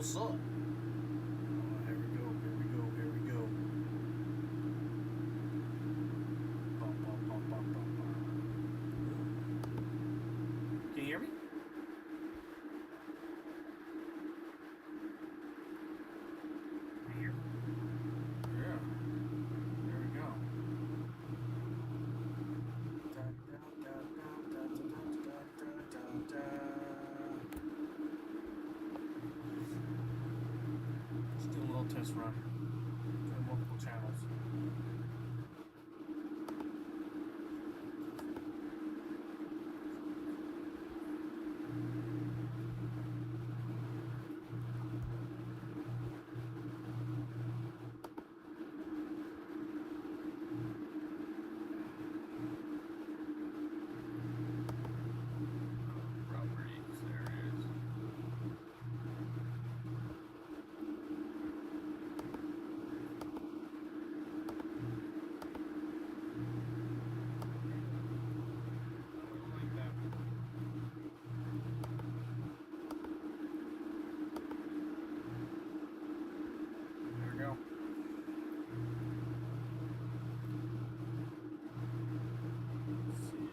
what's up? Here we go. Bum, bum, bum, bum, bum, bum. Can you hear me? Here. Yeah. There we go. Da, da, da, da, da, da, da, da, da. Let's do a little test run. Doing multiple channels. Properties, there it is. Like that. There we go. Let's see.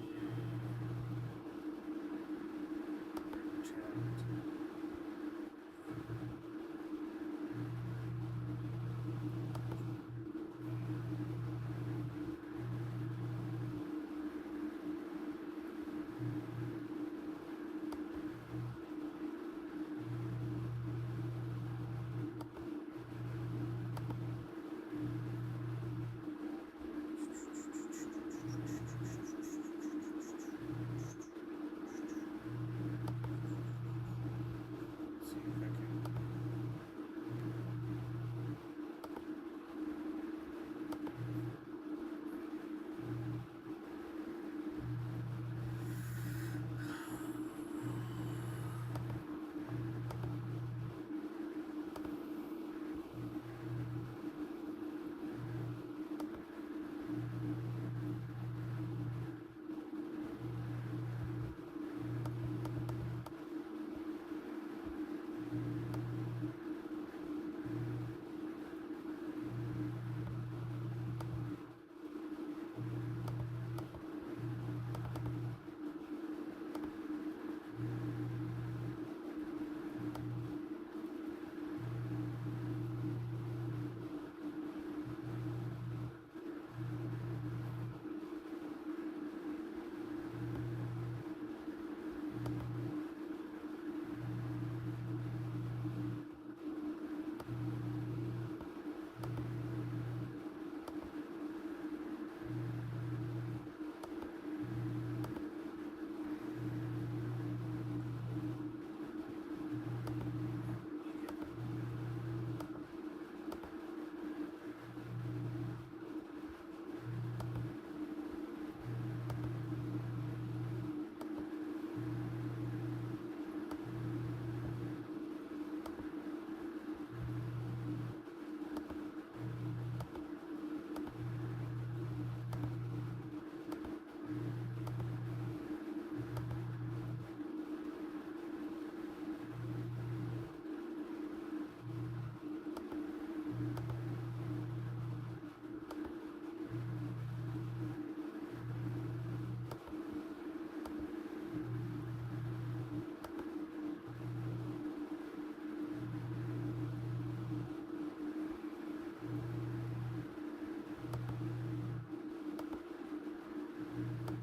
Chat. See if I can.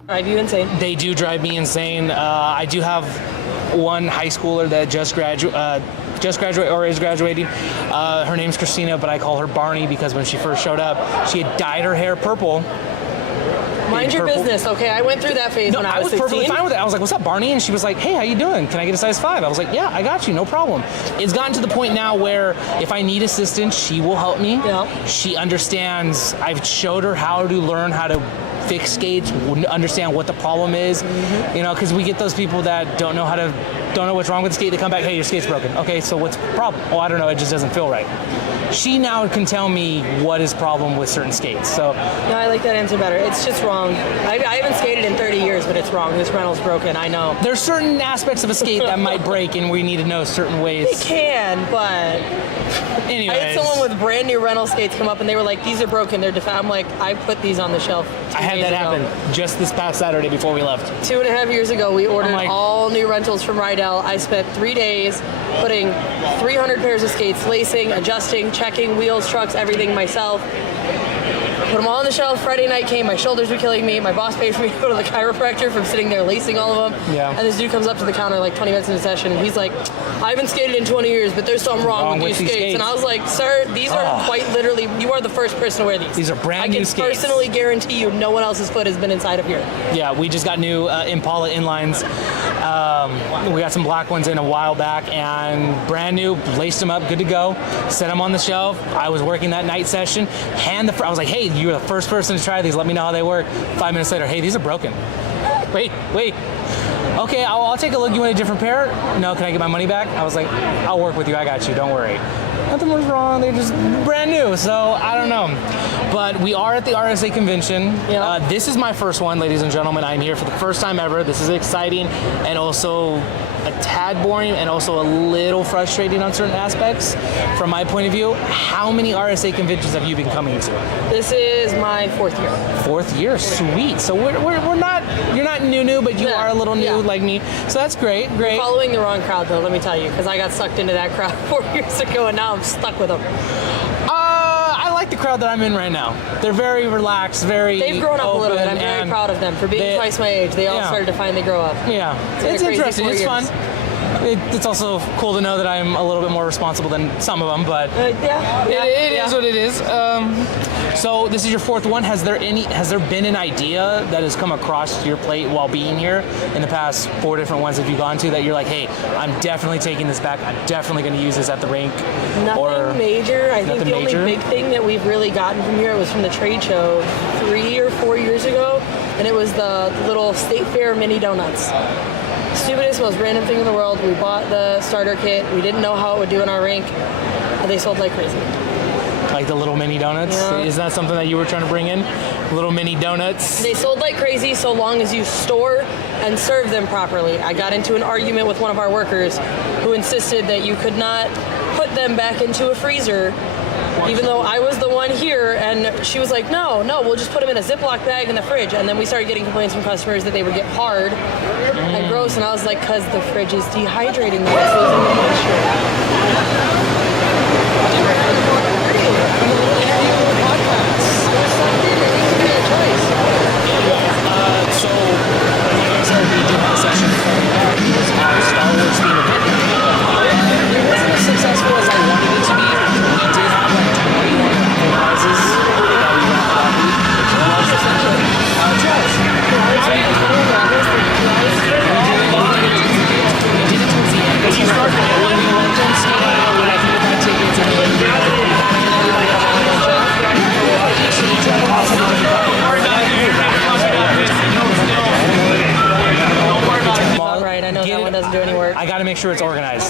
Drive you insane. They do drive me insane. I do have one high schooler that just graduated or is graduating. Her name's Christina, but I call her Barney because when she first showed up, she had dyed her hair purple. Mind your purple. business, okay? I went through that phase No, when I I was was perfectly 16. fine with it. I was like, "What's up, Barney?" And she was like, "Hey, how you doing? Can I get a size 5?" I was like, "Yeah, I got you, no problem." It's gotten to the point now where if I need assistance, she will help me. Yeah. She understands. I've showed her how to learn how to fix skates, understand what the problem is. You know, because we get those people that don't know what's wrong with the skate. They come back, hey, your skate's broken. Okay, so what's the problem? Oh, I don't know, it just doesn't feel right. She now can tell me what is problem with certain skates. So No, I like that answer better. It's just wrong. I haven't skated in 30 years, but it's wrong. This rental's broken. I know. there's certain aspects of a skate that might break, and we need to know certain ways. It can, but Anyways, I had someone with brand new rental skates come up and they were like, "These are broken. They're I'm like, I put these on the shelf. I had that happen just this past Saturday before we left. 2.5 years ago, we ordered like- all new rentals from Rydell. I spent 3 days putting 300 pairs of skates, lacing, adjusting, checking wheels, trucks, everything myself. Put them all on the shelf. Friday night came. My shoulders were killing me. My boss paid for me to go to the chiropractor from sitting there lacing all of them. Yeah. And this dude comes up to the counter like 20 minutes into session, and he's like, "I haven't skated in 20 years, but there's something wrong with these skates." And I was like, "Sir, these are quite literally. You are the first person to wear these. These are brand new skates. I can personally guarantee you, no one else's foot has been inside of here." Yeah, we just got new Impala inlines. We got some black ones in a while back, and brand new, laced them up, good to go. Set them on the shelf. I was working that night session. I was like, "Hey, you're the first person to try these. Let me know how they work." 5 minutes later, "Hey, these are broken." Wait. Okay, I'll take a look. You want a different pair? No, can I get my money back? I was like, "I'll work with you. I got you. Don't worry." Nothing was wrong. They're just brand new. So I don't know. But we are at the RSA convention. Yeah. This is my first one, ladies and gentlemen. I'm here for the first time ever. This is exciting and also a tad boring and also a little frustrating on certain aspects from my point of view. How many RSA conventions have you been coming to? This is my 4th year. 4th year, sweet. So we're not, you're not new, but you Yeah, are a little new yeah. like me. So that's great. Following the wrong crowd, though, let me tell you, because I got sucked into that crowd 4 years ago, and now I'm stuck with them. I like the crowd that I'm in right now. They're very relaxed, very They've grown up a little bit. open, I'm very and proud of them for being twice my age. They all Yeah. started to finally grow up. Yeah, been it's a crazy interesting. 4 It's years. fun. It's also cool to know that I'm a little bit more responsible than some of them, but Yeah. it is what it is. So this is your 4th one. Has there been an idea that has come across your plate while being here in the past 4 different ones that you've gone to that you're like, "Hey, I'm definitely taking this back. I'm definitely going to use this at the rink"? Nothing major. I think nothing the only major? big thing that we've really gotten from here was from the trade show 3 or 4 years ago, and it was the little State Fair mini donuts. Stupidest, most random thing in the world. We bought the starter kit. We didn't know how it would do in our rink, and they sold like crazy. Like the little mini donuts? Yeah. Is that something that you were trying to bring in? Little mini donuts? They sold like crazy so long as you store and serve them properly. I got into an argument with one of our workers who insisted that you could not put them back into a freezer, even though I was the one here, and she was like, no, we'll just put them in a Ziploc bag in the fridge. And then we started getting complaints from customers that they would get hard and gross, and I was like, because the fridge is dehydrating them. It's losing the moisture. So, you guys already did that session from our Star Wars theme event. It wasn't as successful as I wanted it to be. We did have like 21 raffle prizes that we ran for that week, which was essentially Charles. We did it towards the end. Because you start when we went on skating, but I think we got tickets and then we had everybody else on the show. So we tried to possibly Right, I know that one doesn't do any work. I got to make sure it's organized.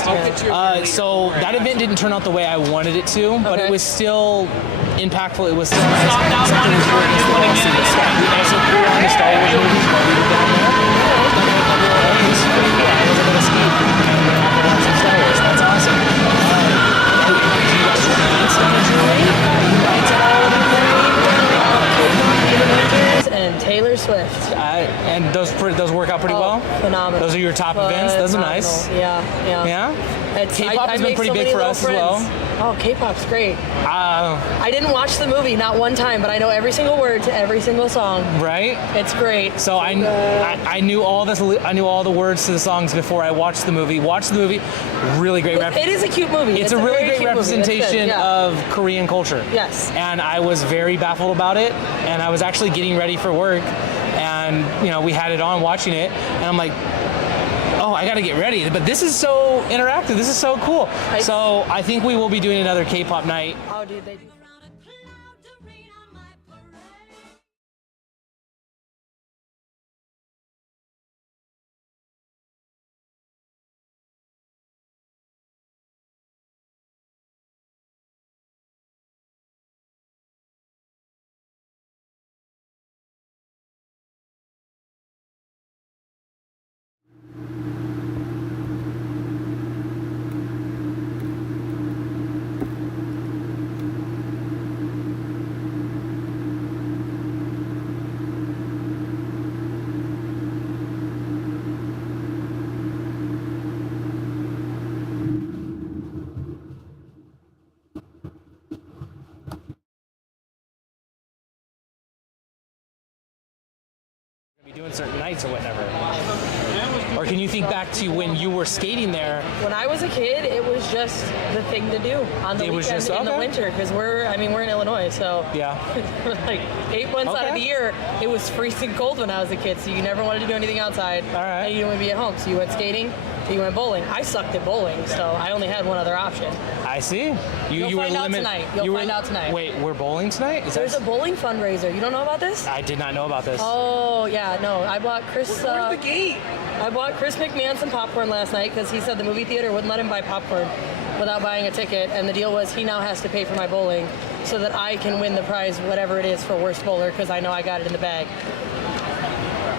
So that event didn't turn out the way I wanted it to, but Okay. it was still impactful. It was still nice. Something to do with the whole scene. We also threw on the Star Wars movies while we were down there. I was able to ski and watch some Star Wars. That's awesome. Do you guys have any jewelry? And Taylor Swift. And those work out pretty well? Phenomenal. Those are your top events? Those are Phenomenal. nice. Yeah. Yeah? K-pop has been make pretty so big many for little us as well. friends. Oh, K-pop's great. Uh, I didn't watch the movie, not one time, but I know every single word to every single song. right? It's great. So I knew all this. I knew all the words to the songs before I watched the movie. Watched the movie, really great. It is a cute movie. It's a really very great cute movie. It's good, representation yeah. of Korean culture. Yes. And I was very baffled about it. And I was actually getting ready for work, and we had it on, watching it, and I'm like, oh, I got to get ready. But this is so interactive. This is so cool. So I think we will be doing another K-pop night. Oh, dude, they do. heights or whatever? Or can you think back to when you were skating there? When I was a kid, it was just the thing to do on the weekend in the winter because we're in Illinois, so Yeah. like 8 months out of the year, it was freezing cold when I was a kid, so you never wanted to do anything outside. All right. And you didn't want to be at home, so you went skating, you went bowling. I sucked at bowling, so I only had one other option. I see. You'll find out tonight. You'll find out tonight. Wait, we're bowling tonight? There's a bowling fundraiser. You don't know about this? I did not know about this. Oh yeah, no. I bought Chris. Where's the gate? I bought Chris McMahon some popcorn last night because he said the movie theater wouldn't let him buy popcorn without buying a ticket, and the deal was he now has to pay for my bowling so that I can win the prize, whatever it is, for worst bowler, because I know I got it in the bag.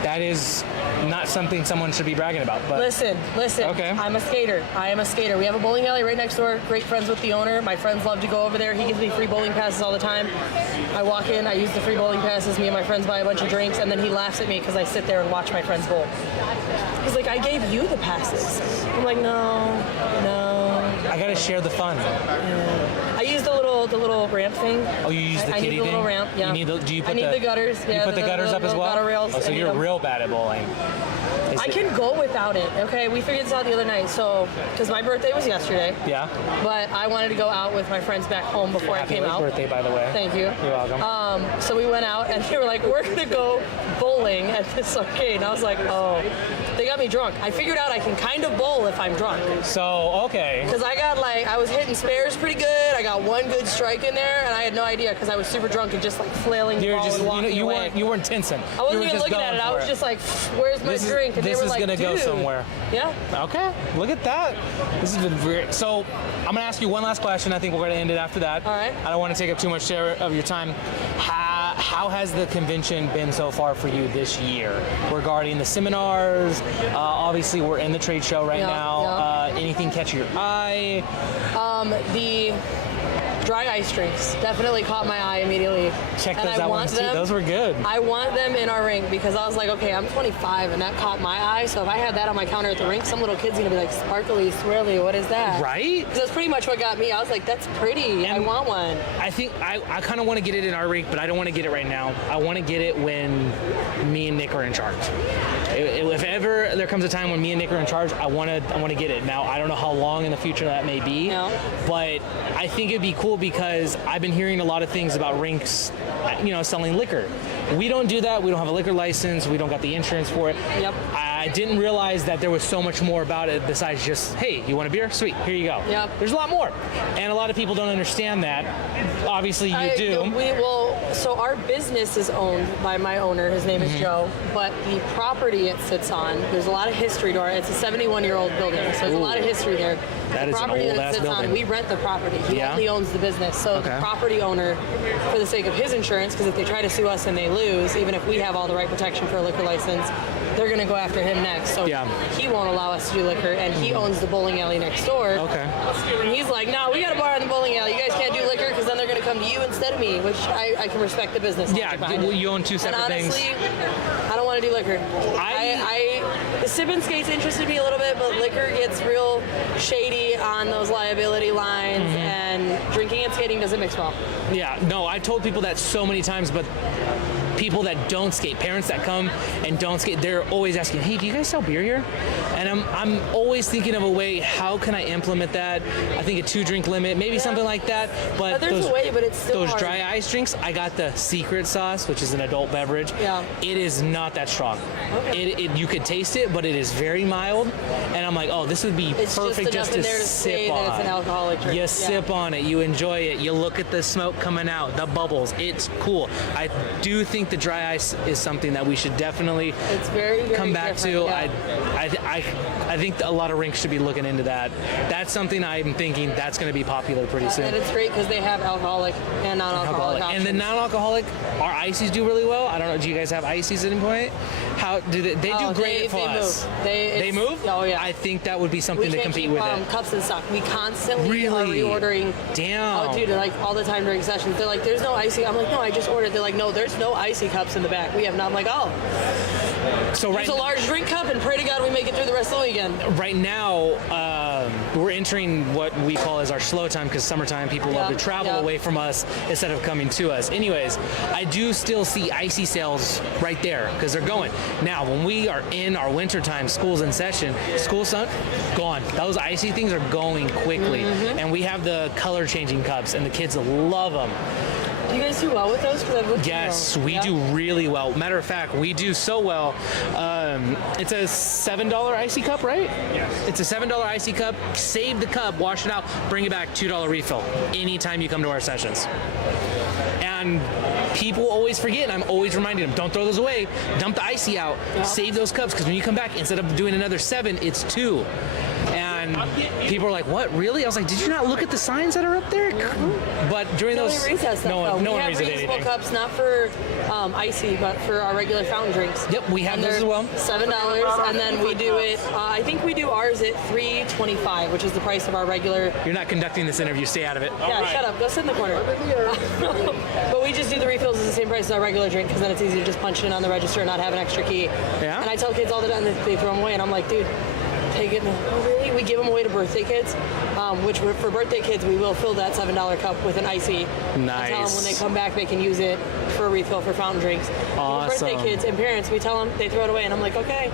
That is not something someone should be bragging about. But Listen. Okay. I'm a skater. I am a skater. We have a bowling alley right next door. Great friends with the owner. My friends love to go over there. He gives me free bowling passes all the time. I walk in, I use the free bowling passes. Me and my friends buy a bunch of drinks, and then he laughs at me because I sit there and watch my friends bowl. He's like, I gave you the passes. I'm like, no. I gotta share the fun. I use the little ramp thing. Oh, you use the I kiddie need the little thing? ramp. Yeah. Do you put I need the gutters. You Yeah, put the gutters up as well? Gutter rails. Oh, so I need you're them. real bad at bowling. I can go without it. Okay, we figured this out the other night. So, because my birthday was yesterday, Yeah. but I wanted to go out with my friends back home before Happy I came out. birthday, by the way. Thank you. You're welcome. So we went out and they were like, we're gonna go bowling at this arcade. And I was like, oh, they got me drunk. I figured out I can kind of bowl if I'm drunk. So, okay. Because I was hitting spares pretty good. I got one good strike in there and I had no idea because I was super drunk and just like flailing the You're ball just, and walking you away. weren't tensing. I wasn't You were even just looking at going it. I for was just like, where's my drink? And this they were is like, gonna go dude. somewhere. Yeah. Okay, look at that. This has been weird. So, I'm gonna ask you one last question. I think we're gonna end it after that. All right. I don't want to take up too much of your time. How has the convention been so far for you this year regarding the seminars? Obviously, we're in the trade show right now. Yeah. Anything catch your eye? The dry ice drinks definitely caught my eye immediately. Check And those I out want ones too. them- Those were good. I want them in our rink because I was like, okay, I'm 25 and that caught my eye. So if I had that on my counter at the rink, some little kid's gonna be like, sparkly, swirly, what is that? Right? Because that's pretty much what got me. I was like, that's pretty. I want one. I think I kind of want to get it in our rink, but I don't want to get it right now. I want to get it when me and Nick are in charge. If ever there comes a time when me and Nick are in charge, I want to get it. Now, I don't know how long in the future that may be, but I think it'd be cool because I've been hearing a lot of things about rinks, selling liquor. We don't do that. We don't have a liquor license. We don't got the insurance for it. Yep. I didn't realize that there was so much more about it besides just, hey, you want a beer? Sweet, here you go. Yep. There's a lot more. And a lot of people don't understand that. Obviously, you do. So our business is owned by my owner. His name is Joe. But the property it sits on, there's a lot of history to it. It's a 71-year-old building, so there's a lot of history there. That the is an property that it old-ass sits building. on, we rent the property. He only owns the business. So the property owner, for the sake of his insurance, because if they try to sue us and they lose, even if we have all the right protection for a liquor license, they're going to go after him next. So he won't allow us to do liquor, and he owns the bowling alley next door. Okay. And he's like, no, we got a bar in the bowling alley. You guys can't do liquor because then they're going to come to you instead of me, which I can respect the business. You own two separate honestly, things. I don't want to do liquor. The sip and skates interested me a little bit, but liquor gets real shady on those liability lines, and drinking and skating doesn't mix well. Yeah, no, I've told people that so many times, but people that don't skate, parents that come and don't skate, they're always asking, hey, do you guys sell beer here? And I'm always thinking of a way, how can I implement that? I think a 2-drink limit, maybe something like that. But there's a way, but it's still those hard. dry ice drinks, I got the secret sauce, which is an adult beverage. Yeah. It is not that strong. Okay. You could taste it, but it is very mild. And I'm like, oh, this would be perfect just to sip on. It's an alcoholic drink. You sip on it, you enjoy it, you look at the smoke coming out, the bubbles. It's cool. I do think the dry ice is something that we should definitely come back to. Yeah. I think a lot of rinks should be looking into that. That's something I'm thinking that's going to be popular pretty soon. And it's great because they have alcoholic and non-alcoholic options. And the non-alcoholic, our ices do really well. I don't know. Do you guys have ices at any point? How do they do great for us? They move. Oh yeah. I think that would be something to compete with it. Cups and stuff. We constantly are reordering. Damn. Oh, dude, like all the time during sessions, they're like, "There's no icy." I'm like, "No, I just ordered." They're like, "No, there's no icy cups in the back. We have none." I'm like, "Oh." So use a large drink cup and pray to God we make it through the rest of the weekend. Right now, we're entering what we call as our slow time because summertime people love to travel away from us instead of coming to us. Anyways, I do still see icy sales right there because they're going. Now, when we are in our wintertime, school's in session, school sun, gone. Those icy things are going quickly. And we have the color changing cups and the kids love them. Do you guys do well with those? Because I've looked Yes, we do really well. Matter of fact, we do so well. It's a $7 icy cup, right? Yes. It's a $7 icy cup. Save the cup, wash it out, bring it back, $2 refill anytime you come to our sessions. And people always forget, and I'm always reminding them, don't throw those away. Dump the icy out. Save those cups, because when you come back, instead of doing another 7, it's 2. And people are like, what, really? I was like, did you not look at the signs that are up there? But during those, no one reads it anything. Cups, not for icy, but for our regular fountain drinks. Yep, we have those as well. $7, and then we do it, I think we do ours at $3.25, which is the price of our regular. You're not conducting this interview, stay out of it. Yeah, shut up, go sit in the corner. But we just do the refills at the same price as our regular drink, because then it's easy to just punch it in on the register and not have an extra key. Yeah. And I tell kids all the time that they throw them away, and I'm like, dude, take it. Oh, really? We give them away to birthday kids, which for birthday kids, we will fill that $7 cup with an icy. Nice. And tell them when they come back, they can use it for a refill for fountain drinks. Awesome. Birthday kids and parents, we tell them, they throw it away, and I'm like, okay.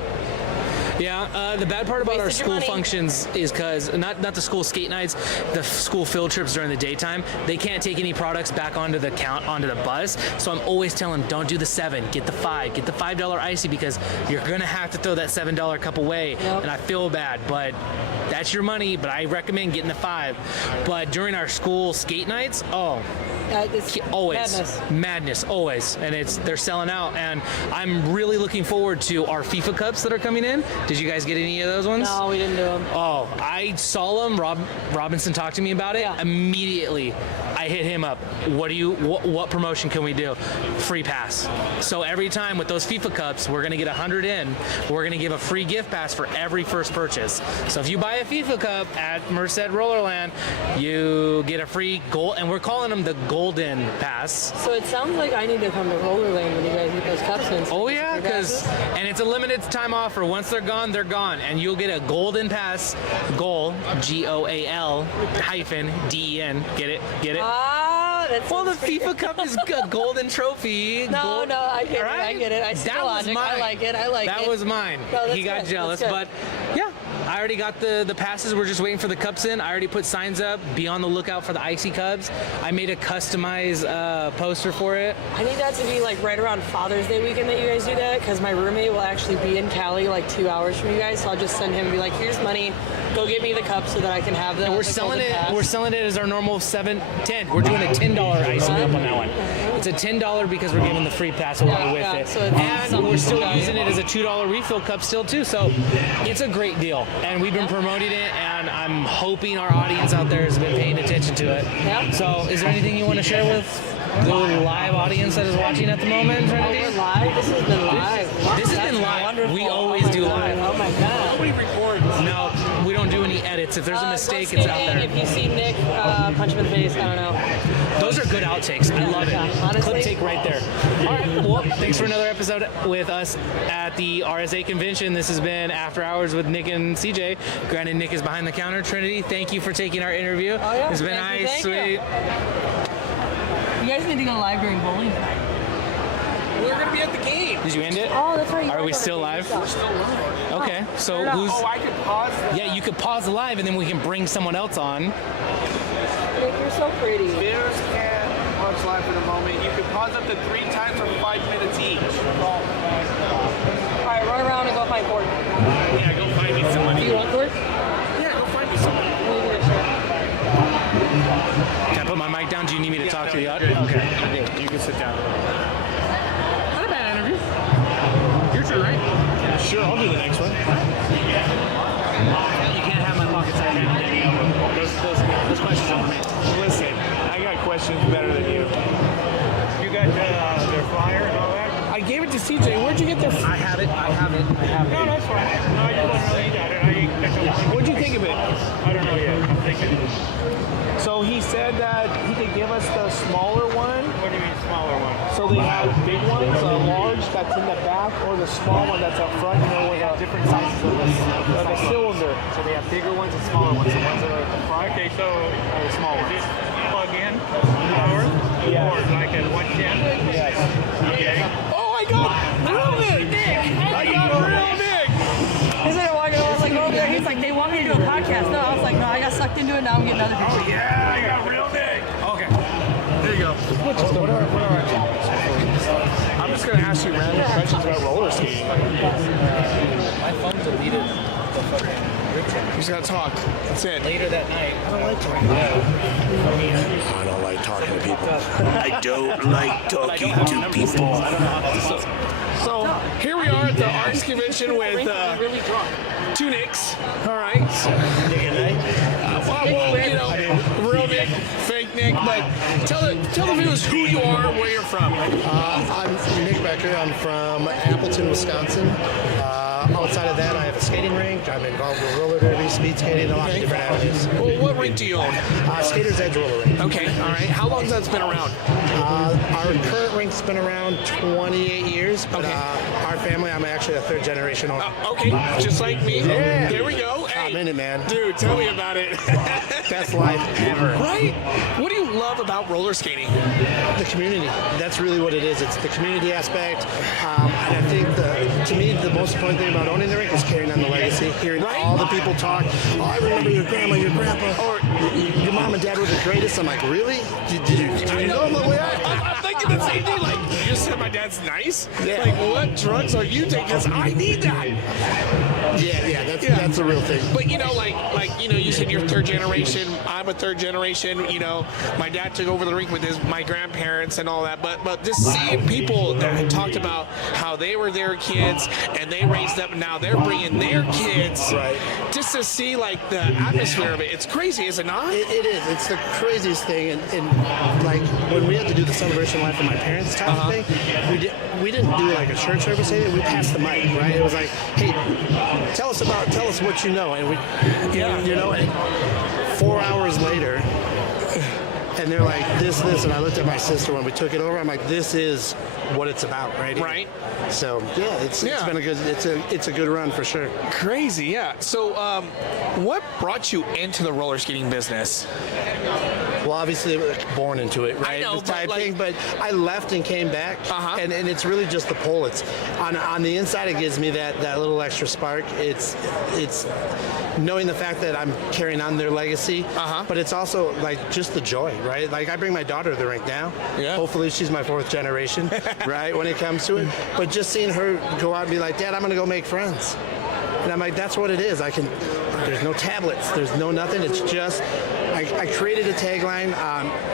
Yeah, the bad part about our Wasted your school money. functions is because, not the school skate nights, the school field trips during the daytime, they can't take any products back onto the bus. So I'm always telling them, don't do the 7, get the 5, get the $5 icy, because you're going to have to throw that $7 cup away. Yep. And I feel bad, but that's your money, but I recommend getting the 5. But during our school skate nights, It's always madness, always, and they're selling out. And I'm really looking forward to our FIFA cups that are coming in. Did you guys get any of those ones? No, we didn't do them. Oh, I saw them. Robinson talked to me about it. Yeah. Immediately, I hit him up. What promotion can we do? Free pass. So every time with those FIFA cups, we're gonna get 100 in. We're gonna give a free gift pass for every first purchase. So if you buy a FIFA cup at Merced Rollerland, you get a free gold, and we're calling them the Golden Pass. So it sounds like I need to come to Rollerland when you guys get those cups in. Oh yeah, and it's a limited time offer. Once they're gone, and you'll get a Golden Pass, GOAL, GOAL -DEN. Get it? Ah, that's Well, the FIFA Cup is a golden trophy. No, I get it. I Right? get it. I see That the was logic. mine. I like it. That was mine. No, that's he got good. jealous, That's but good. yeah. I already got the passes. We're just waiting for the cups in. I already put signs up. Be on the lookout for the icy cups. I made a customized poster for it. I need that to be like right around Father's Day weekend that you guys do that, because my roommate will actually be in Cali like 2 hours from you guys. So I'll just send him and be like, here's money. Go get me the cups so that I can have them. And we're selling it. We're selling it as our normal $7.10. We're doing a $10 icy cup on that one. It's a $10 because we're giving the free pass along with it. So it's And we're still something using it as a $2 refill cup still too. So it's a great deal. And we've been promoting it, and I'm hoping our audience out there has been paying attention to it. Yeah. So is there anything you want to share with the live audience that is watching at the moment, Trinity? We're live. This has been live. This has been live. Wonderful. We always do live. Oh my god. Nobody records. No, we don't do any edits. If there's a mistake, go it's out skating. there. If you see Nick punch him in the face, I don't know. Those are good outtakes. I love it. Yeah, honestly. Clip take right there. All right. Well, thanks for another episode with us at the RSA convention. This has been After Hours with Nick and CJ. Granted, Nick is behind the counter. Trinity, thank you for taking our interview. Oh, yeah. It's been Thank you, nice, thank you. sweet. You guys need to go live during bowling tonight. We're gonna be at the game. Did you end it? Oh, that's right. Are we still live? We're still live. Okay. So Turn it off. who's? Oh, I could pause. Yeah, you could pause the live and then we can bring someone else on. Nick, you're so pretty. Bears can't watch live for the moment. You can pause up to 3 times for 5 minutes each. All right, run around and go find Court. Yeah, go find me Do somebody. you want Court? Yeah, go find me somebody. Can I put my mic down? Do you need me to talk to the audience? Okay. You can sit down. Not a bad interview. Your turn, right? Yeah, sure. I'll do the next one. You can't have my pockets out here. Those questions are for me. Listen, I got questions better than you. You got their flyer and all that? I gave it to CJ. Where'd you get their I have it. No, that's fine. No, you don't really got it. What'd you think of it? I don't know yet. I'm thinking. So he said that he could give us the smaller one. What do you mean smaller one? So they have big ones, large that's in the back, or the small one that's up front. You know, with different sizes of the cylinder. So they have bigger ones and smaller ones. The ones that are at the front, okay, so the small ones. Just plug in power, or like at 110. Yes. Okay. Oh, I got real big. I got real big. He's like walking over, I was like, go over there. He's like, they want me to do a podcast. No, I was like, no, I got sucked into it. Now I'm getting other people. Oh yeah, I got real big. Okay. There you go. What are our topics? I'm just gonna ask you random questions about roller skating. My phone deleted the fucking You just gotta talk. That's it. later that night. I don't like talking. I don't like talking to people. I don't like talking to people. So here we are at the arts convention with Really drunk. two Nicks. All right. Well, you know, real Nick, fake Nick, but tell the viewers who you are, where you're from. I'm Nick Becker. I'm from Appleton, Wisconsin. Outside of that, I have a skating rink. I'm involved with roller derby, speed skating, a lot of different avenues. Well, what rink do you own? Skater's Edge Roller Rink. Okay, all right. How long has that been around? Our current rink's been around 28 years, but Okay. Our family, I'm actually a third generation owner. Okay, just like me. Yeah. There we go. I'm in it, man. Dude, tell me about it. Best life ever. Right? What do you love about roller skating? The community. That's really what it is. It's the community aspect. And I think, to me, the most important thing about owning the rink is carrying on the legacy, hearing Right. all the people talk. Oh, I remember your grandma, your grandpa, or your mom and dad were the greatest. I'm like, really? Did you know them the way I'm thinking the same thing. Like, you just said my dad's nice. Yeah. Like, what drugs are you taking? 'Cause I need that. Yeah, that's a real thing. But you know, like you know, you said you're third generation. I'm a third generation. You know, my dad took over the rink with my grandparents and all that. But just seeing people that had talked about how they were their kids and they raised up, and now they're bringing their kids. Right. Just to see like the atmosphere of it, it's crazy, is it not? It is. It's the craziest thing. And like when we had to do the celebration of life for my parents type of thing, we didn't do like a church service. We passed the mic, right? It was like, hey, tell us what you know, and you know, and 4 hours later, and they're like this, and I looked at my sister when we took it over. I'm like, this is what it's about, right? Right. So yeah, it's been a good, it's a good run for sure. Crazy, yeah. So, what brought you into the roller skating business? Well, obviously, born into it, right? I know, This type but, like- thing. But I left and came back, and it's really just the pull. It's on the inside. It gives me that little extra spark. It's knowing the fact that I'm carrying on their legacy, but it's also like just the joy, right? Like I bring my daughter to the rink now. Yeah. Hopefully, she's my fourth generation, right? When it comes to it, but just seeing her go out and be like, Dad, I'm gonna go make friends. And I'm like, that's what it is. There's no tablets. There's no nothing. It's just, I created a tagline,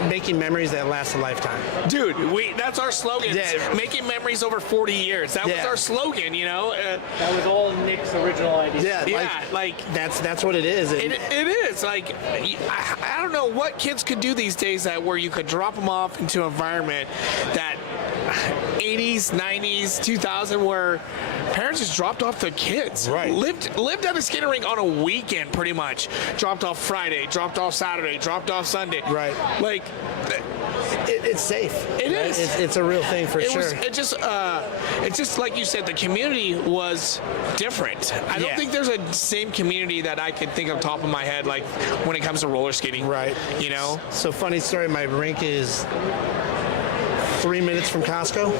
making memories that last a lifetime. Dude, that's our slogan. Yeah. Making memories over 40 years. That was Yeah. our slogan, you know? That was all Nick's original idea. Yeah, like that's what it is. And It is. Like, I don't know what kids could do these days where you could drop them off into an environment that 80s, 90s, 2000, where parents just dropped off their kids. Right. Lived at a skating rink on a weekend, pretty much. Dropped off Friday, dropped off Saturday, dropped off Sunday. Right. Like, it's safe. It right? is. It's a real thing for sure. It's just like you said, the community was different. I don't Yeah. think there's a same community that I could think of top of my head, like when it comes to roller skating. Right. You know? So funny story. My rink is 3 minutes from Costco.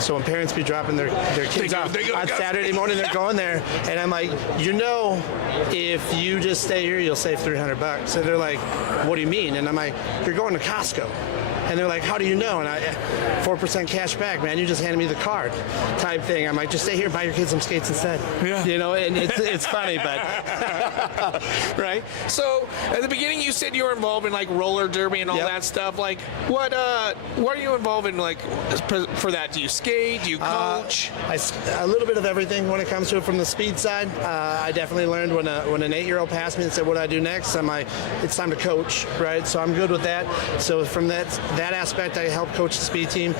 So when parents be dropping their kids off they go to on Costco. Saturday morning, they're going there, and I'm like, if you just stay here, you'll save $300. And they're like, what do you mean? And I'm like, you're going to Costco. And they're like, how do you know? And 4% cash back, man. You just handed me the card, type thing. I'm like, just stay here, buy your kids some skates instead. Yeah. You know, and it's funny, but Right. So at the beginning, you said you were involved in like roller derby and all Yep. that stuff. Like, what are you involved in? Like, for that, do you skate? Do you coach? A little bit of everything when it comes to it. From the speed side, I definitely learned when an 8-year-old passed me and said, what do I do next? I'm like, it's time to coach, right? So I'm good with that. So from that aspect, I help coach the speed team.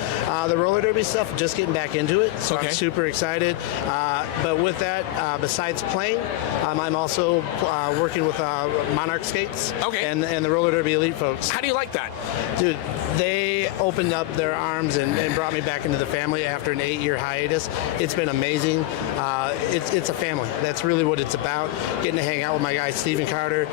The roller derby stuff, just getting back into it. So Okay. I'm super excited. But with that, besides playing, I'm also working with Monarch Skates Okay. and the roller derby elite folks. How do you like that? Dude, they opened up their arms arms and brought me back into the family after an 8-year hiatus. It's been amazing. It's a family. That's really what it's about. Getting to hang out with my guy Steven Carter,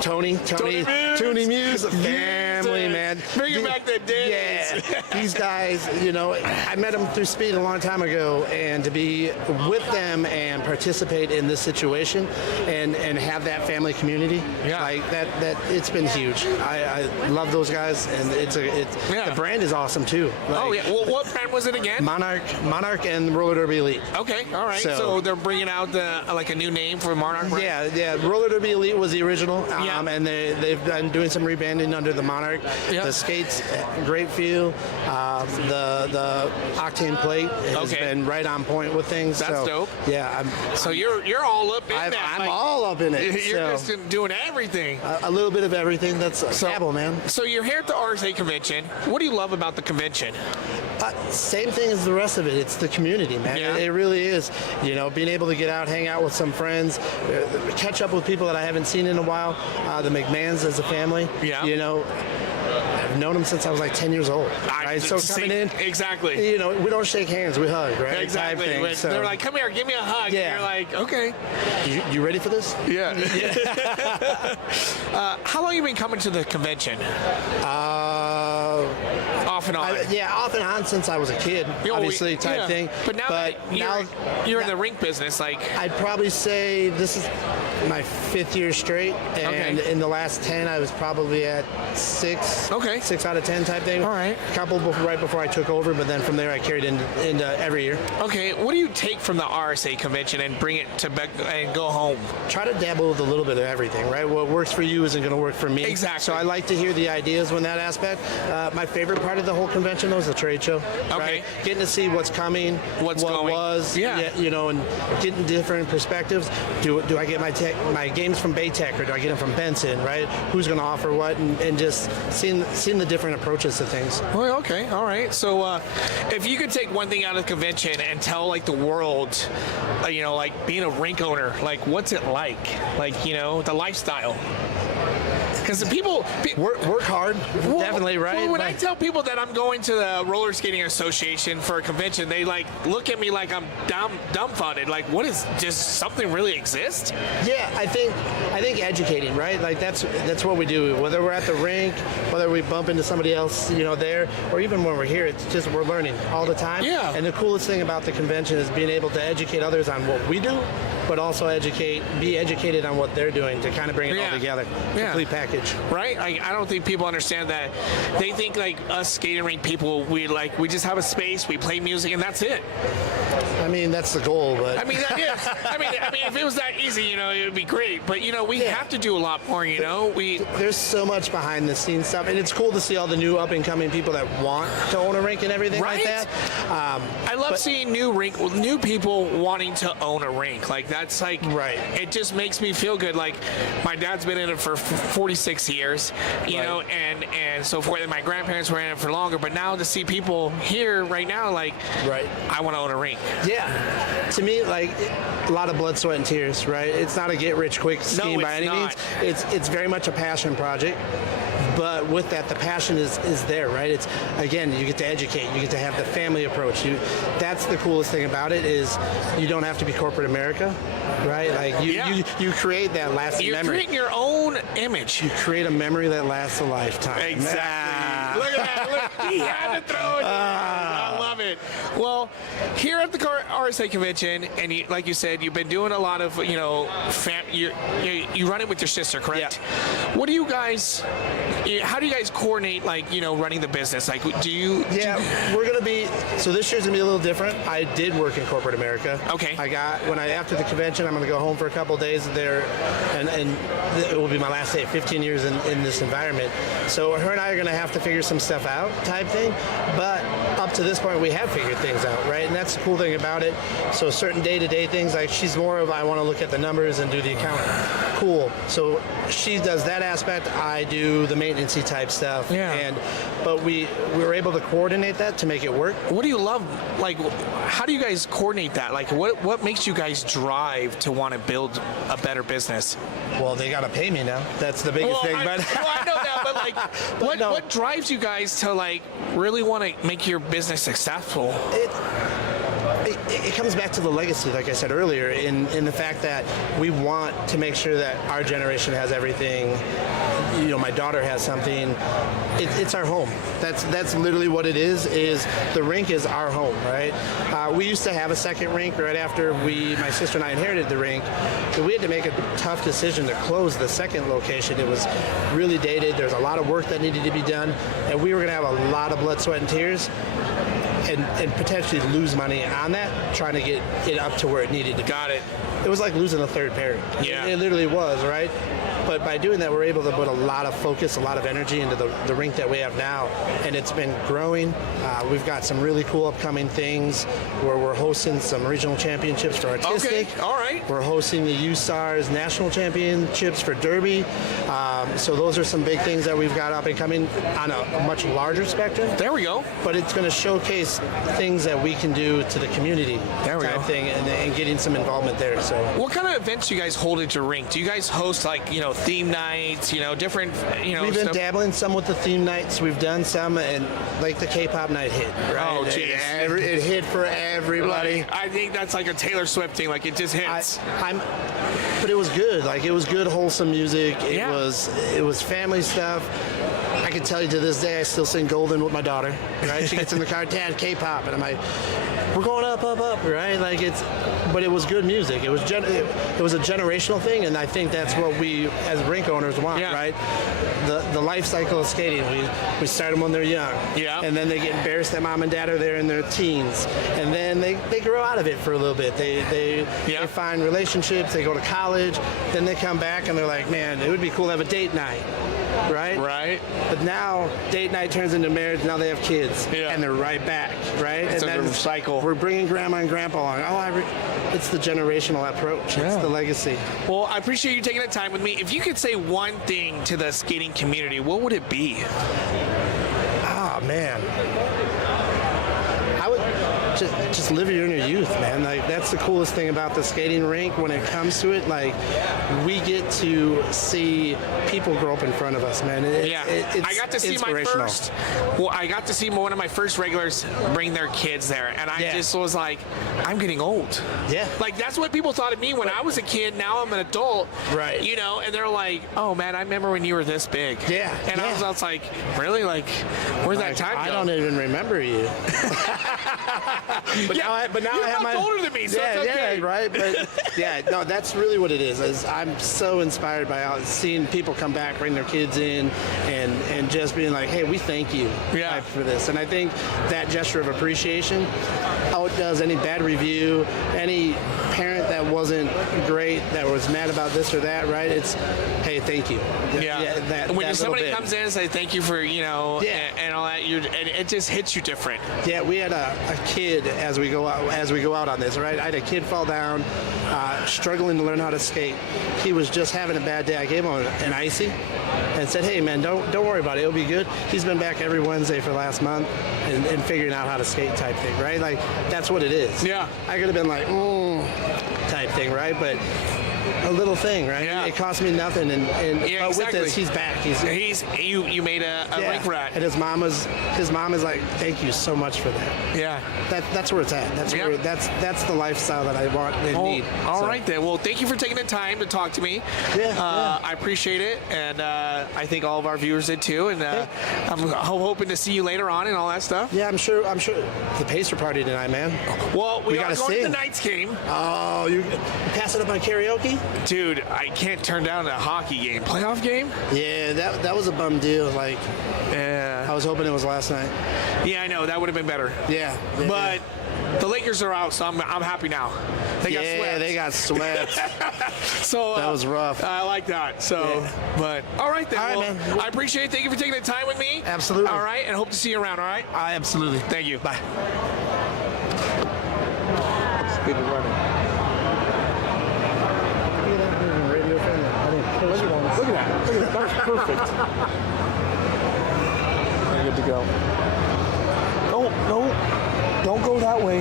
Tony Muse, a family, man. Bringing back the days. Yeah, these guys, I met them through Speed a long time ago, and to be with them and participate in this situation and have that family community, like that it's been huge. I love those guys, and the brand is awesome too. Like, Well, what brand was it again? Monarch and Roller Derby Elite. Okay, all right. So they're bringing out a new name for Monarch brand? Yeah. Roller Derby Elite was the original, and they've been doing some rebranding under the Monarch. The skates, great feel. The Octane plate has been right on point with things. That's dope. Yeah. So you're all up in that. I'm all up in it. You're just doing everything. A little bit of everything. That's Dabble, man. So you're here at the RSA convention. What do you love about the convention? Same thing as the rest of it. It's the community, man. Yeah. It really is. Being able to get out, hang out with some friends, catch up with people that I haven't seen in a while. The McMahons as a family. Yeah. I've known them since I was like 10 years old. Right? So coming in, exactly. we don't shake hands, we hug, right? Exactly. Thing, so. They're like, "Come here, give me a hug." Yeah. And you're like, "Okay." You ready for this? Yeah. How long you been coming to the convention? Off and on. Off and on since I was a kid, obviously, type thing. But now you're in the rink business, like I'd probably say this is my 5th year straight, and in the last 10, I was probably at 6. Okay. 6 out of 10 type thing. All right. A couple right before I took over, but then from there I carried into every year. Okay. What do you take from the RSA convention and bring it to and go home? Try to dabble with a little bit of everything, right? What works for you isn't going to work for me. Exactly. So I like to hear the ideas in that aspect. My favorite part of the whole convention, though, is the trade show. Okay. Right? Getting to see what's coming, what going. was, and getting different perspectives. Do I get my games from Baytech, or do I get them from Benson, right? Who's going to offer what, and just seeing the different approaches to things. Well, okay, all right. So, if you could take one thing out of the convention and tell like the world, like being a rink owner, like what's it like the lifestyle. Because the people work hard, definitely, right? Well, when I tell people that I'm going to the Roller Skating Association for a convention, they like look at me like I'm dumbfounded. Like, what is? Does something really exist? Yeah, I think educating, right? Like that's what we do. Whether we're at the rink, whether we bump into somebody else, there, or even when we're here, it's just we're learning all the time. Yeah. And the coolest thing about the convention is being able to educate others on what we do, but also be educated on what they're doing to kind of bring it all together. Complete package. Right? I don't think people understand that. They think like us skating rink people, we just have a space, we play music, and that's it. I mean, that's the goal, but I mean, that is. I mean, if it was that easy, it would be great. But we have to do a lot more. There's so much behind the scenes stuff, and it's cool to see all the new up and coming people that want to own a rink and everything like that. I love seeing new people wanting to own a rink. Like that's like right. It just makes me feel good. Like my dad's been in it for 46 years, and so forth. And my grandparents were in it for longer. But now to see people here right now, like, I want to own a rink. Yeah, to me, like a lot of blood, sweat, and tears. Right? It's not a get-rich-quick scheme by any means. It's very much a passion project. But with that, the passion is there, right? It's, again, you get to educate, you get to have the family approach. That's the coolest thing about it is you don't have to be corporate America, right? Like you create that lasting memory. You're creating your own image. You create a memory that lasts a lifetime. Exactly. Look at that. Look, he had to throw it. I love it. Well, here at the RSA convention, and like you said, you've been doing a lot of, you run it with your sister, correct? Yeah. What do you guys? How do you guys coordinate, running the business? Like, do you? Yeah, we're gonna be. So this year's gonna be a little different. I did work in corporate America. Okay. After the convention, I'm gonna go home for a couple days there, and it will be my last day. 15 years in this environment. So her and I are gonna have to figure some stuff out, type thing. But up to this point, we have figured things out, right? And that's the cool thing about it. So certain day-to-day things, like she's more of I want to look at the numbers and do the accounting. cool. So she does that aspect. I do the maintenance-y type stuff. Yeah. But we were able to coordinate that to make it work. What do you love? Like, how do you guys coordinate that? Like, what makes you guys drive to want to build a better business? Well, they gotta pay me now. That's the biggest thing. I know that, but like, what drives you guys to like really want to make your business successful? It comes back to the legacy, like I said earlier, in the fact that we want to make sure that our generation has everything. You know, my daughter has something. It's our home. That's literally what it is. Is the rink is our home, right? We used to have a second rink right after my sister and I inherited the rink. So we had to make a tough decision to close the second location. It was really dated. There's a lot of work that needed to be done, and we were going to have a lot of blood, sweat, and tears. And potentially lose money on that, trying to get it up to where it needed to be. Got it. It was like losing a third parent. Yeah. It literally was, right? But by doing that, we're able to put a lot of focus, a lot of energy into the rink that we have now, and it's been growing. We've got some really cool upcoming things where we're hosting some regional championships for artistic. Okay, all right. We're hosting the U-Stars National Championships for Derby. So those are some big things that we've got up and coming on a much larger spectrum. There we go. But it's going to showcase things that we can do to the community There we type go. thing, and getting some involvement there. So What kind of events do you guys hold at your rink? Do you guys host like, theme nights, different, we've been stuff? dabbling some with the theme nights. We've done some, and like the K-pop night hit. Right? Oh, geez. It hit for everybody. Like, I think that's like a Taylor Swift thing. Like it just hits. But it was good. Like it was good, wholesome music. It Yeah. was family stuff. I can tell you to this day, I still sing Golden with my daughter. Right? She gets in the car, Dad, K-pop, and I'm like, we're going up, up, up. Right? Like but it was good music. It was it was a generational thing, and I think that's what we as rink owners want. Yeah. Right? The life cycle of skating. We start them when they're young. Yeah. And then they get embarrassed that mom and dad are there in their teens, and then they grow out of it for a little bit. They find relationships. They go to college. Then they come back and they're like, man, it would be cool to have a date night. Right? Right. But now date night turns into marriage. Now they have kids, Yeah. and they're right back, right? It's and a then cycle. We're bringing grandma and grandpa along. It's the generational approach. Yeah. It's the legacy. Well, I appreciate you taking the time with me. If you could say one thing to the skating community, what would it be? Oh man, I would just live your inner youth, man. Like that's the coolest thing about the skating rink when it comes to it. Like we get to see people grow up in front of us, man. I got to see I got to see one of my first regulars bring their kids there, and I just was like, I'm getting old. Yeah. Like that's what people thought of me when I was a kid. Now I'm an adult. Right. And they're like, oh man, I remember when you were this big. Yeah. And I was like, really? Like, where's that time I go? don't even remember you. But now I You're have much older than me, so it's okay. right. But no, that's really what it is I'm so inspired by seeing people come back, bring their kids in, and just being like, hey, we thank you for this. And I think that gesture of appreciation outdoes any bad review, any parent that wasn't great, that was mad about this or that, right? It's, hey, thank you. When somebody comes in and say thank you for, and all that, and it just hits you different. Yeah, we had a kid as we go out on this, right? I had a kid fall down, struggling to learn how to skate. He was just having a bad day. I gave him an icy and said, hey man, don't worry about it. It'll be good. He's been back every Wednesday for the last month and figuring out how to skate type thing, right? Like that's what it is. Yeah. I could have been like, type thing, right? But a little thing, right? Yeah. It cost me nothing, and but with this, he's back. You made a rink rat. And his mom is like, thank you so much for that. Yeah. That's where it's at. That's the lifestyle that I want and need. All right then. Well, thank you for taking the time to talk to me. Yeah. I appreciate it, and I think all of our viewers did too. And I'm hoping to see you later on and all that stuff. Yeah, I'm sure. The Pacer party tonight, man. Well, we gotta are going sing. to the Knights game. Oh, you pass it up on karaoke? Dude, I can't turn down a hockey game. Playoff game? Yeah, that was a bum deal. Like, yeah. I was hoping it was last night. Yeah, I know. That would have been better. Yeah. But the Lakers are out, so I'm happy now. They got swept. They got swept. So that was rough. I like that. So, but all right then. All right, man. I appreciate it. Thank you for taking the time with me. Absolutely. All right, and hope to see you around. All right. Absolutely. Thank you. Bye. Speed of running. Radio friendly. Perfect. We're good to go. No, don't go that way.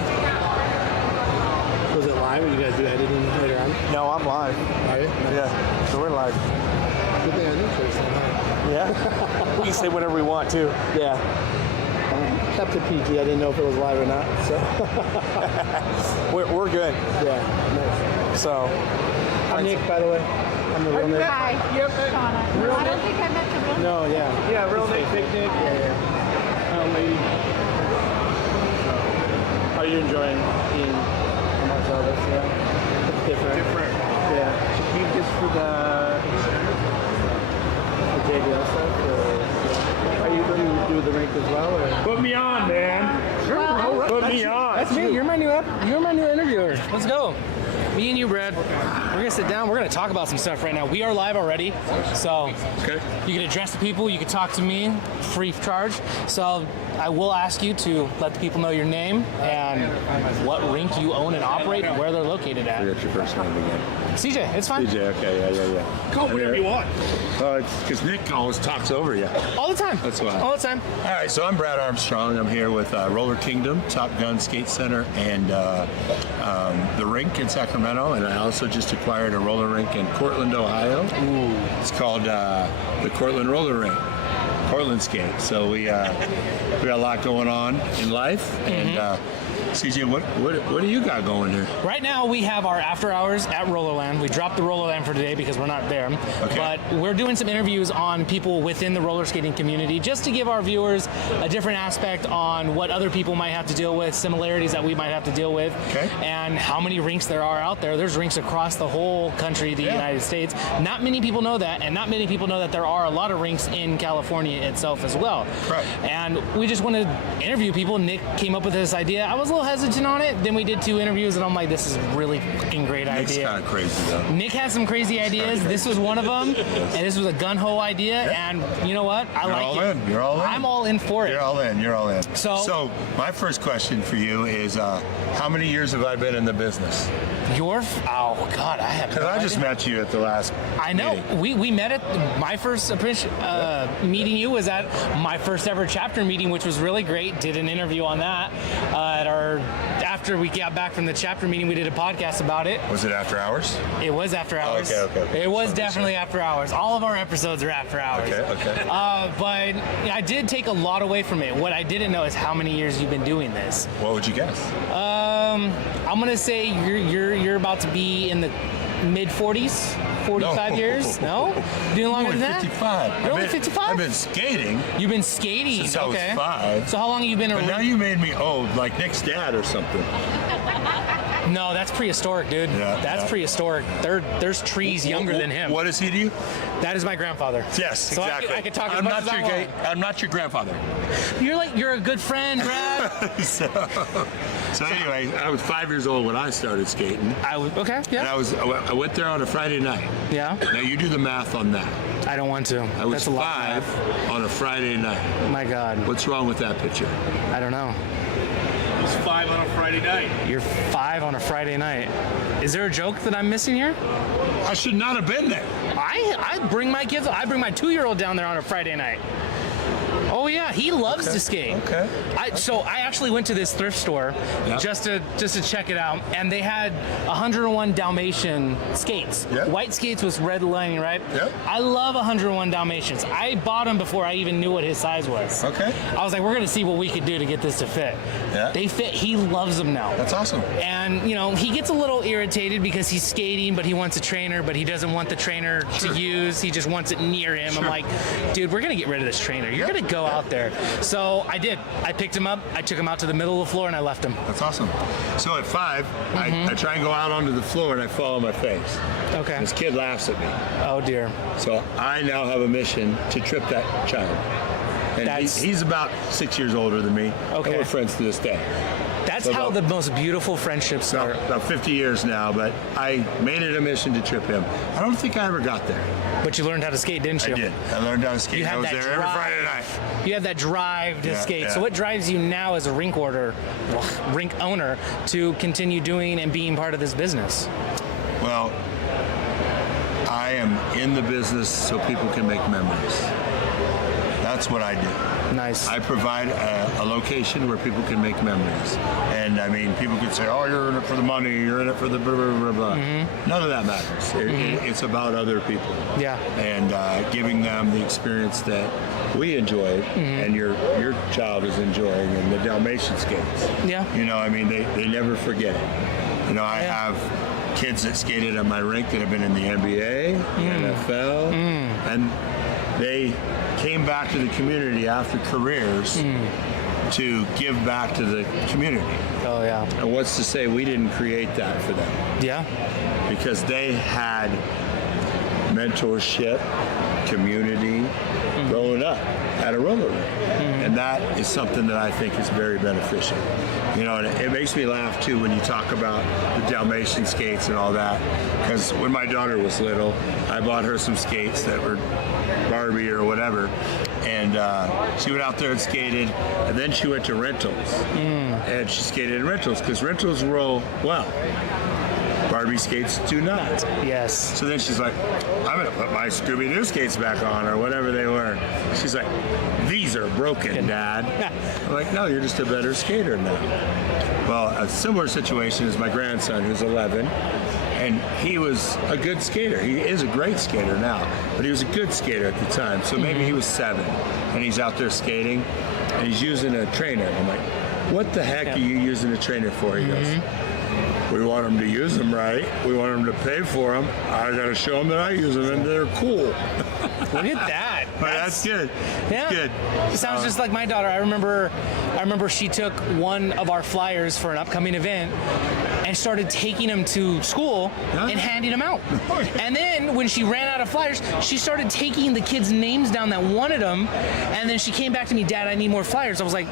Was it live or you guys do editing later on? No, I'm live. Are you? Yeah, so we're live. Good thing I didn't finish that, huh? Yeah, we can say whatever we want too. Yeah. Kept it PG. I didn't know if it was live or not. So We're good. yeah, nice. So I'm Nick, by the way. I'm the real Nick. Hi. Shauna. I don't think I met the real No, yeah. yeah, real Nick, big Nick. Lady. Are you enjoying being amongst all this? Yeah. It's different. Yeah. You just for the JBL stuff? Or are you going to do the rink as well? Or? put me on, man. Sure, bro. Put me on. That's me. You're my new interviewer. Let's go. Me and you, Brad. We're gonna sit down. We're gonna talk about some stuff right now. We are live already, so you can address the people. You can talk to me, free of charge. So I will ask you to let the people know your name and what rink you own and operate and where they're located at. What's your first name again? CJ, it's fine. DJ, okay, yeah. Call whatever you want. It's because Nick always talks over you. All the time. That's why. All the time. All right, so I'm Brad Armstrong. I'm here with Roller Kingdom, Top Gun Skate Center, and the rink in Sacramento. And I also just acquired a roller rink in Cortland, Ohio. Ooh. It's called the Cortland Roller Rink. Portland skate. So we got a lot going on in life. And CJ, what do you got going here? Right now we have our after hours at Rollerland. We dropped the Rollerland for today because we're not there. Okay. But we're doing some interviews on people within the roller skating community just to give our viewers a different aspect on what other people might have to deal with, similarities that we might have to deal with, and how many rinks there are out there. There's rinks across the whole country, the United States. Not many people know that, and not many people know that there are a lot of rinks in California itself as well. Right. And we just want to interview people. Nick came up with this idea. I was a little hesitant on it. Then we did 2 interviews, and I'm like, this is a really fucking great Nick's idea. kind of crazy though. Nick has some crazy ideas. This was one of them, and this was a gun-ho idea. And you know what? I like it. You're all in. I'm all in for it. You're all in. You're all in. So my first question for you is, how many years have I been in the business? Oh God, I have. Because I just met you at the last. I know. meeting. We met at my first meeting. You was at my first ever chapter meeting, which was really great. Did an interview on that after we got back from the chapter meeting. We did a podcast about it. Was it after hours? It was after hours. Okay. It was definitely after hours. All of our episodes are after hours. Okay. But I did take a lot away from it. What I didn't know is how many years you've been doing this. What would you guess? I'm gonna say you're about to be in the mid 40s, 45 years. No, doing longer than that. 55. You're only 55. I've been skating You've been skating. since I was 5. So how long have you been But now you made me old, like Nick's dad or something. No, that's prehistoric, dude. Yeah, That's prehistoric. There's trees younger than him. What does he do? That is my grandfather. Yes, So exactly. I could talk I'm as much not as I your want. I'm not your grandfather. You're a good friend, Brad. So anyway, I was 5 years old when I started skating. Okay. And Yeah. I went there on a Friday night. Yeah. Now you do the math on that. I don't want to. I was That's a lot. 5 on a Friday night. My God. What's wrong with that picture? I don't know. It's 5 on a Friday night. You're 5 on a Friday night. Is there a joke that I'm missing here? I should not have been there. I bring my kids. I bring my 2-year-old down there on a Friday night. Oh yeah, he loves to skate. Okay. I actually went to this thrift store just to check it out, and they had 101 Dalmatian skates. Yeah. White skates with red lining, right? Yeah. I love 101 Dalmatians. I bought them before I even knew what his size was. Okay. I was like, we're gonna see what we could do to get this to fit. Yeah. They fit. He loves them now. That's awesome. And he gets a little irritated because he's skating, but he wants a trainer, but he doesn't want the trainer to use. He just wants it near him. I'm like, dude, we're gonna get rid of this trainer. You're gonna go out there. So I did. I picked him up. I took him out to the middle of the floor and I left him. That's awesome. So at 5, I try and go out onto the floor and I fall on my face. Okay. This kid laughs at me. Oh dear. So I now have a mission to trip that child. And he's about 6 years older than me. Okay. And we're friends to this day. That's So how about- the most beautiful friendships are. About 50 years now, but I made it a mission to trip him. I don't think I ever got there. But you learned how to skate, didn't you? I did. I learned how to skate. You I had was that there every drive. Friday night. You had that drive to Yeah, skate. yeah. So what drives you now as a rink owner to continue doing and being part of this business? Well, I am in the business so people can make memories. That's what I do. Nice. I provide a location where people can make memories. And I mean, people could say, oh, you're in it for the money, you're in it for the blah, blah, blah, blah. None of that matters. It's about other people. Yeah. And giving them the experience that we enjoyed and your child is enjoying, and the Dalmatian skates. Yeah. You know, I mean, they never forget it. You know, I have kids that skated at my rink that have been in the NBA, NFL, and they came back to the community after careers to give back to the community. Oh, yeah. And what's to say we didn't create that for them? Yeah. Because they had mentorship, community, growing up at a roller rink. And that is something that I think is very beneficial. You know, and it makes me laugh too when you talk about the Dalmatian skates and all that. Because when my daughter was little, I bought her some skates that were Barbie or whatever. And she went out there and skated. And then she went to rentals. And she skated in rentals because rentals roll well. Barbie skates do not. Yes. So then she's like, I'm going to put my Scooby-Doo skates back on, or whatever they were. She's like, these are broken, Dad. I'm like, no, you're just a better skater now. Well, a similar situation is my grandson, who's 11, and he was a good skater. He is a great skater now, but he was a good skater at the time. So maybe he was 7, and he's out there skating, and he's using a trainer. I'm like, what the heck are you using a trainer for? He goes, we want them to use them right. We want them to pay for them. I got to show them that I use them and they're cool. Look at that. But that's good. Yeah. Good. It sounds just like my daughter. I remember she took one of our flyers for an upcoming event and started taking them to school and handing them out. And then when she ran out of flyers, she started taking the kids' names down that wanted them. And then she came back to me, Dad, I need more flyers. I was like,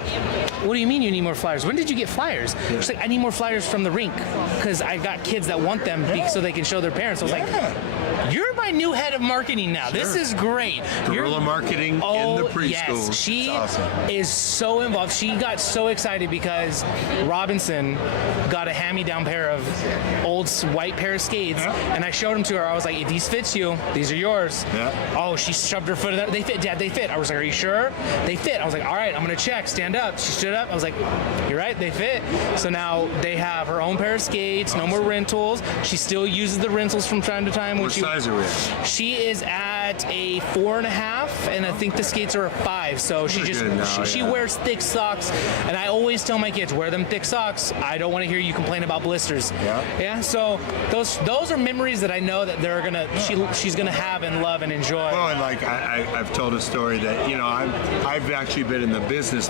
what do you mean you need more flyers? When did you get flyers? She's like, I need more flyers from the rink because I got kids that want them so they can show their parents. I was like, you're my new head of marketing now. This is great. Guerrilla marketing in the preschool. Yes, she That's awesome. is so involved. She got so excited because Robinson got a hand-me-down pair of old white pair of skates, and I showed them to her. I was like, these fits you. These are yours. Oh, she shoved her foot in there. They fit, Dad. They fit. I was like, are you sure? They fit. I was like, all right, I'm going to check. Stand up. She stood up. I was like, you're right. They fit. So now they have her own pair of skates. No more rentals. She still uses the rentals from time to time. What size are we at? She is at a 4.5, and I think the skates are a 5. So she she wears thick socks, and I always tell my kids, wear them thick socks. I don't want to hear you complain about blisters. Yeah. So those are memories that I know that they're gonna she's gonna have and love and enjoy. Well, and like I've told a story that I've actually been in the business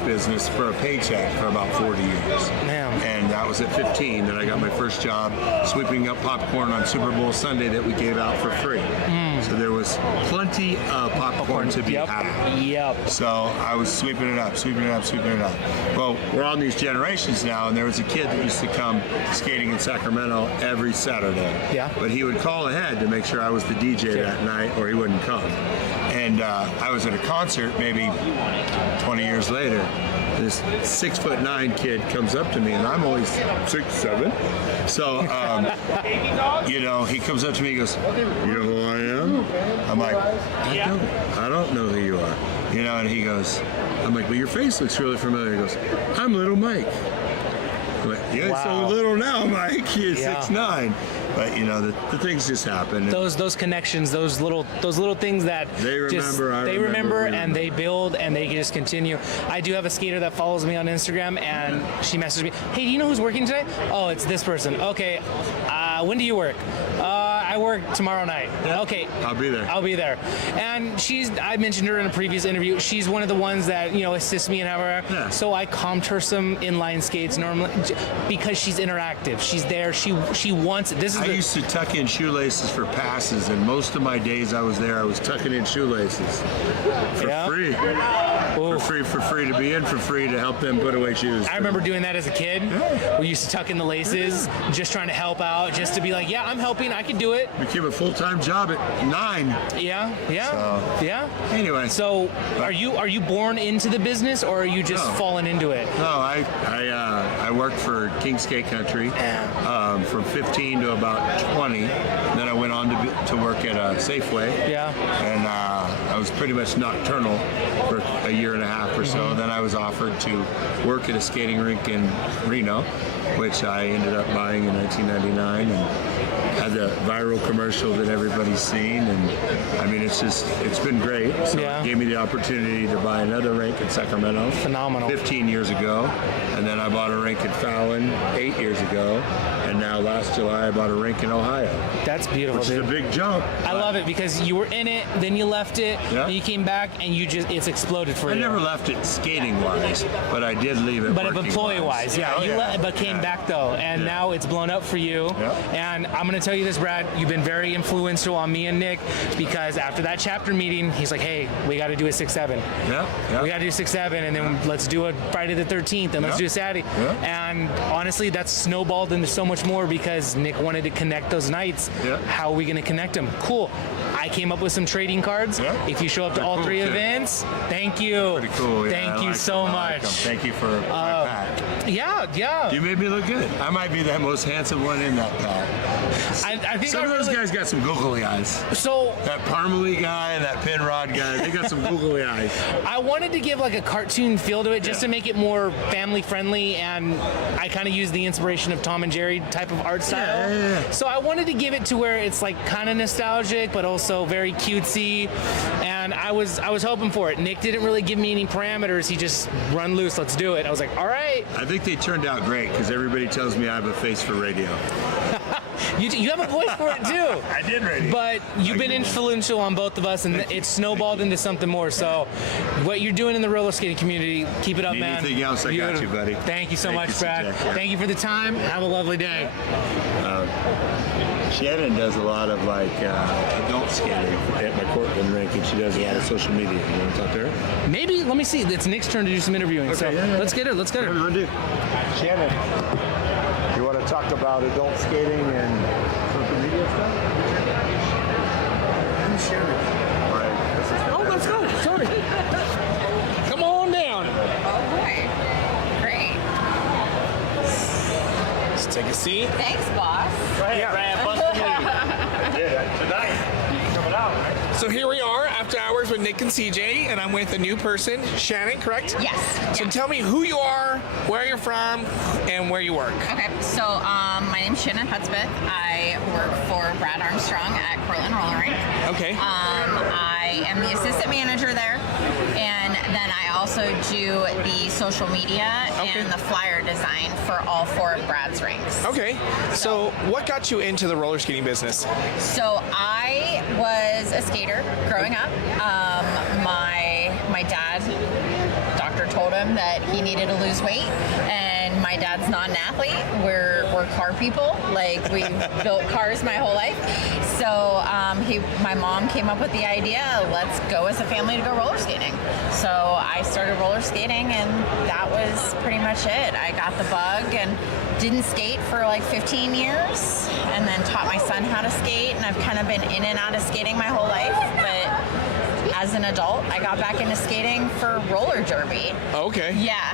for a paycheck for about 40 years. And that was at 15 that I got my first job sweeping up popcorn on Super Bowl Sunday that we gave out for free. So there was plenty of popcorn to be had. So I was sweeping it up. Well, we're on these generations now, and there was a kid that used to come skating in Sacramento every Saturday. But he would call ahead to make sure I was the DJ that night, or he wouldn't come. And I was at a concert maybe 20 years later. This 6'9" kid comes up to me, and I'm only 6'7". So, he comes up to me, he goes, you know who I am? I'm like, I don't know who you are. And he goes, I'm like, but your face looks really familiar. He goes, I'm Little Mike. I'm like, so little now, Mike. He's 6'9". But the things just happen. Those connections, those little things that they remember, and they build, and they just continue. I do have a skater that follows me on Instagram, and she messaged me, hey, do you know who's working today? Oh, it's this person. Okay, when do you work? I work tomorrow night. Okay, I'll be there. And I mentioned her in a previous interview. She's one of the ones that assists me and have So I comped her some inline skates normally because she's interactive. she's there. She wants it. I used to tuck in shoelaces for passes, and most of my days I was there, I was tucking in shoelaces for free. For free to be in, for free to help them put away shoes. I remember doing that as a kid. We used to tuck in the laces, just trying to help out, just to be like, I'm helping, I can do it. Became a full-time job at 9. Anyway. So, are you born into the business, or are you just falling into it? No, I worked for King Skate Country. from 15 to about 20. Then I went on to work at Safeway. Yeah. And I was pretty much nocturnal for a year and a half or so. Then I was offered to work at a skating rink in Reno, which I ended up buying in 1999 and had the viral commercial that everybody's seen. And I mean, it's been great. So Yeah. it gave me the opportunity to buy another rink in Sacramento. Phenomenal. 15 years ago. And then I bought a rink in Fallon 8 years ago. And now last July I bought a rink in Ohio, That's beautiful, which is dude. a big jump. I love it because you were in it, then you left it, Yeah. and you came back, and it's exploded for I you. never left it skating wise, but I did leave it. But working employee wise, yeah, Oh, you but came Yeah. back though, and Yeah. now it's blown up for you. Yeah. And I'm gonna tell you this, Brad, you've been very influential on me and Nick because after that chapter meeting, he's like, "Hey, we got to do a 6-7. Yeah, yeah. We got to do 6-7, and then let's do a Friday the 13th, and let's Yeah. do a Saturday." Yeah. And honestly, that's snowballed into so much more because Nick wanted to connect those nights. Yeah. How are we gonna connect them? Cool. I came up with some trading cards. Yeah. If you show up to They're all cool, three too. events, thank you. Pretty cool. Yeah, Thank I you like so them. I like much. them. Thank you for my pack. Yeah. You made me look good. I might be the most handsome one in that pack. I think Some I of those really- guys got some googly eyes. So That Parmalee guy and that Penrod guy, they got some googly eyes. I wanted to give like a cartoon feel to it just Yeah. to make it more family friendly, and I kind of used the inspiration of Tom and Jerry type of art style. Yeah. So I wanted to give it to where it's like kind of nostalgic, but also very cutesy. And I was hoping for it. Nick didn't really give me any parameters. He just run loose, let's do it. I was like, all right. I think they turned out great because everybody tells me I have a face for radio. You have a voice for it too. I did radio. But you've been influential on both of us, and it's snowballed into something more. So, what you're doing in the roller skating community, keep it up, man. Anything else, I got you, buddy. Thank you so Thank much, you, Brad. CJ. Thank you for the time. Have a lovely day. Shannon does a lot of like adult skating at my Cortland rink, and she does a lot of social media. You want to talk to her? Maybe, let me see. It's Nick's turn to do some interviewing. So, yeah, yeah. let's get her. Let's get What do her. you want to do? Shannon, you want to talk about adult skating and social media stuff? Who's Shannon? Right. Oh, let's go. Sorry. Come on down. Okay. Great. Let's take a seat. Thanks, boss. Yeah. Tonight, coming out, right? So here we are, after hours with Nick and CJ, and I'm with a new person, Shannon, correct? Yes. So tell me who you are, where you're from, and where you work. Okay, so my name's Shannon Hudspeth. I work for Brad Armstrong at Cortland Roller Rink. Okay. I am the assistant manager there, and then I also do the social media Okay. and the flyer design for all 4 of Brad's rinks. Okay. So what got you into the roller skating business? So I was a skater growing up. My dad, doctor told him that he needed to lose weight, and my dad's not an athlete. We're car people. Like we built cars my whole life. So my mom came up with the idea, let's go as a family to go roller skating. So I started roller skating, and that was pretty much it. I got the bug and didn't skate for like 15 years, and then taught my son how to skate, and I've kind of been in and out of skating my whole life. But as an adult, I got back into skating for roller derby. Okay. Yeah,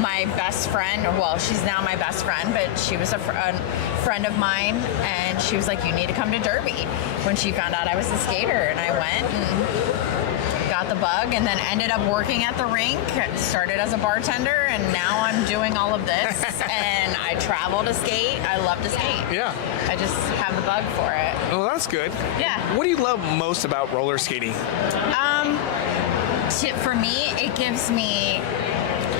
my best friend, well, she's now my best friend, but she was a friend of mine, and she was like, you need to come to derby, when she found out I was a skater. And I went and got the bug, and then ended up working at the rink. Started as a bartender, and now I'm doing all of this. And I travel to skate. I love to skate. Yeah. I just have the bug for it. Well, that's good. Yeah. What do you love most about roller skating? For me, it gives me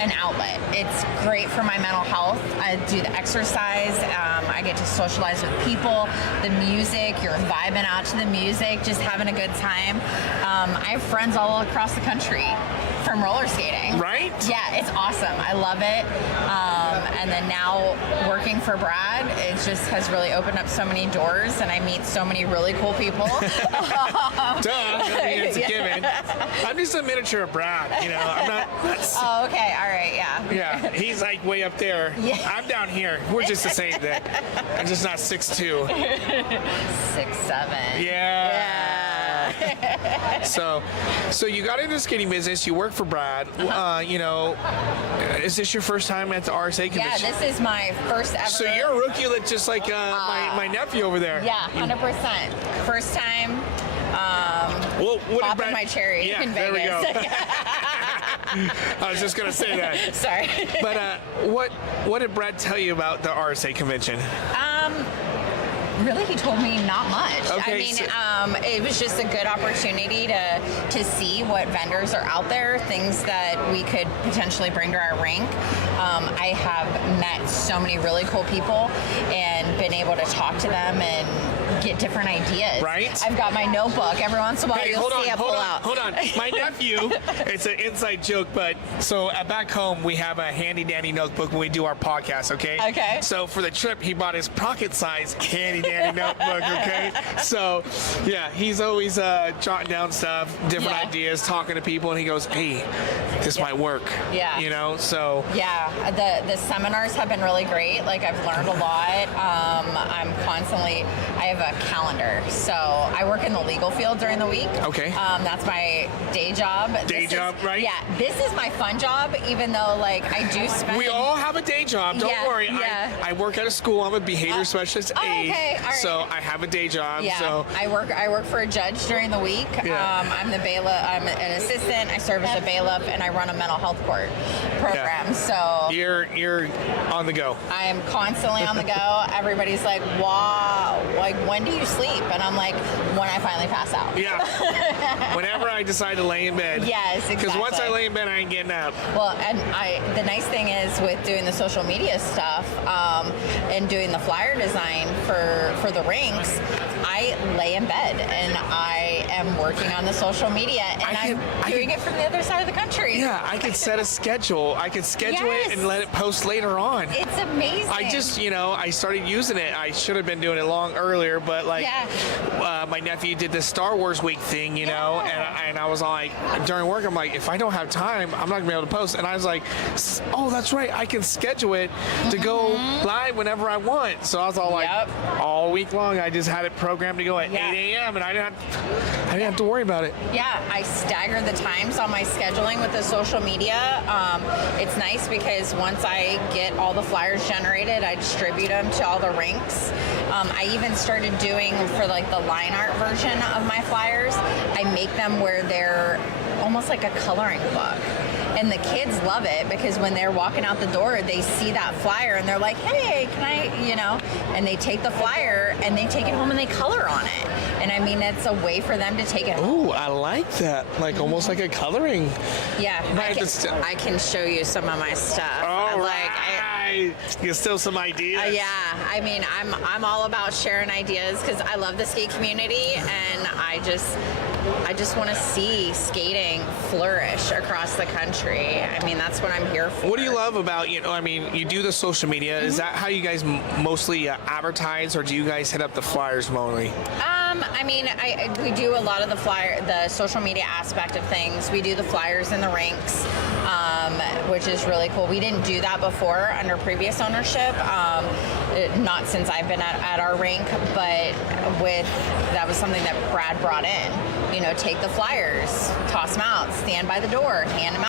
an outlet. It's great for my mental health. I do the exercise. I get to socialize with people. The music, you're vibing out to the music, just having a good time. I have friends all across the country from roller skating. Right? Yeah, it's awesome. I love it. And then now working for Brad, it just has really opened up so many doors, and I meet so many really cool people. Duh. I mean, it's a Yeah. given. I'm just a miniature of Brad, you know. I'm not. Oh, okay. All right. Yeah. Yeah, he's like way up there. Yeah. I'm down here. We're just the same thing. I'm just not 6'2". 6'7". Yeah. So you got into the skating business. You work for Brad. You know, is this your first time at the RSA convention? Yeah, this is my first ever. So you're a rookie, just like my nephew over there. Yeah, 100%. First time. Well, what did Popping Brad, my cherry yeah, in there Vegas. we go. I was just gonna say that. Sorry. But what did Brad tell you about the RSA convention? Really, he told me not much. Okay, I mean, it was just a good opportunity to see what vendors are out there, things that we could potentially bring to our rink. I have met so many really cool people and been able to talk to them and get different ideas. Right. I've got my notebook. Every once in a while, Hey, you'll hold see on, it pull out. hold on. My nephew, it's an inside joke, but so back home we have a handy dandy notebook when we do our podcast, okay? Okay. So for the trip, he bought his pocket-sized handy dandy notebook, okay? So, yeah, he's always jotting down stuff, different ideas, talking to people, and he goes, hey, this might work. Yeah. You know, so. Yeah, the seminars have been really great. Like, I've learned a lot. I'm constantly, I have a calendar. So I work in the legal field during the week. Okay. That's my day job. Right? Yeah, this is my fun job, even though, like, I do spend. We all have a day job. Don't Yeah, worry. yeah. I work at a school. I'm a behavior specialist aide. Okay, all right. So I have a day job. Yeah, So I work for a judge during the week. Yeah. I'm the bailiff. I'm an assistant. I serve as a bailiff, and I run a mental health court program. So you're on the go. I am constantly on the go. Everybody's like, wow, like, when do you sleep? And I'm like, when I finally pass out. Yeah. Whenever I decide to lay in bed. Yes, exactly. Because once I lay in bed, I ain't getting up. Well, and the nice thing is with doing the social media stuff and doing the flyer design for the rinks, I lay in bed and I am working on the social media, and I'm doing it from the other side of the country. Yeah, I could set a schedule. I could schedule it and let it post later on. It's amazing. I just, I started using it. I should have been doing it long earlier, but my nephew did this Star Wars week thing, know, and I was like, during work, I'm like, if I don't have time, I'm not gonna be able to post. And I was like, oh, that's right, I can schedule it to go live whenever I want. So I was all like, all week long, I just had it programmed to go at 8 a.m. and I didn't have to worry about it. Yeah, I stagger the times on my scheduling with the social media. It's nice because once I get all the flyers generated, I distribute them to all the rinks. I even started doing, for like the line art version of my flyers, I make them where they're almost like a coloring book. And the kids love it because when they're walking out the door, they see that flyer and they're like, hey, can I, and they take the flyer and they take it home and they color on it. And I mean, it's a way for them to take it home. Ooh, I like that. Like almost like a coloring. Yeah, I can show you some of my stuff. All right. You still some ideas. Yeah, I mean, I'm all about sharing ideas because I love the skate community, and I just want to see skating flourish across the country. I mean, that's what I'm here for. What do you love about, you do the social media. Is that how you guys mostly advertise, or do you guys hit up the flyers mostly? I mean, we do a lot of the social media aspect of things. We do the flyers in the rinks, which is really cool. We didn't do that before under previous ownership, not since I've been at our rink, but that was something that Brad brought in. Take the flyers, toss them out, stand by the door, hand them out.